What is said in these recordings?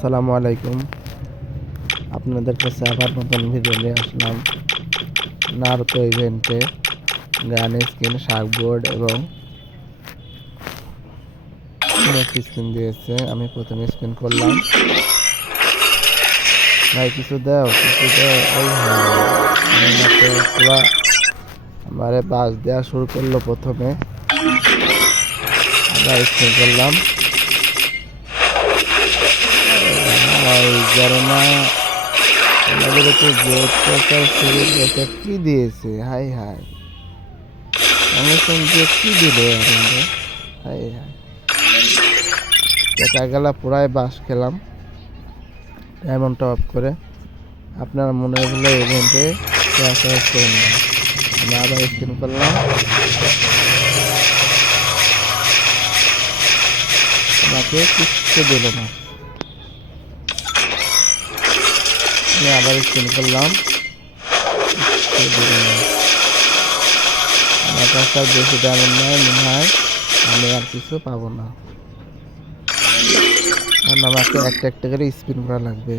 আসসালামু আলাইকুম। আপনাদের কাছে আবার নতুন ভিডিও নিয়ে আসলাম। নারুতো ইভেন্টে গান স্কিন শাকবোর্ড এবং স্কিন দিয়েছে। আমি প্রথমে স্কিন করলাম। ভাই, কিছু দাও কিছু দাও। হ্যাঁ আমার আমারে বাস দেওয়া শুরু করল প্রথমে। আবার স্কিন করলাম। যে প্রকার শরীর কি দিয়েছে? Hi hi. আমার সঙ্গে কি দিল আমাদের হাই হাই। দেখা গেল, পুরাই বাস খেলাম। এমনটা অফ করে। আপনার মনে হলো ইভেন্টে না আমি আবার স্ক্রিন করলাম। আমাকে কিচ্ছু দিল না। আমি আবার স্ক্রিন করলাম। আমার কাছে বেশি ডায়মন্ড নয়, মনে হয় আমি আর কিছু পাবো না। কারণ আমাকে একটা একটা করে স্পিন করা লাগবে।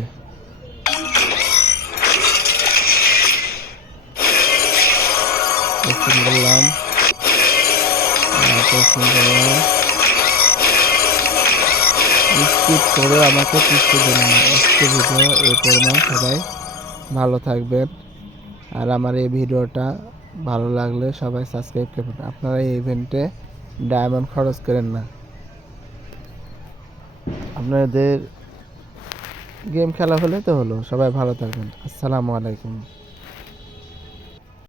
স্পিন করলাম। স্পিন করলাম। স্কিপ করে আমাকে কিচ্ছু দিন না আজকে ভিডিও এই পরিমাণ সবাই ভালো থাকবেন। আর আমার এই ভিডিওটা ভালো লাগলে সবাই সাবস্ক্রাইব করবেন। আপনারা এই ইভেন্টে ডায়মন্ড খরচ করেন না। আপনাদের গেম খেলা হলে তো হলো। সবাই ভালো থাকবেন। আসসালামু আলাইকুম।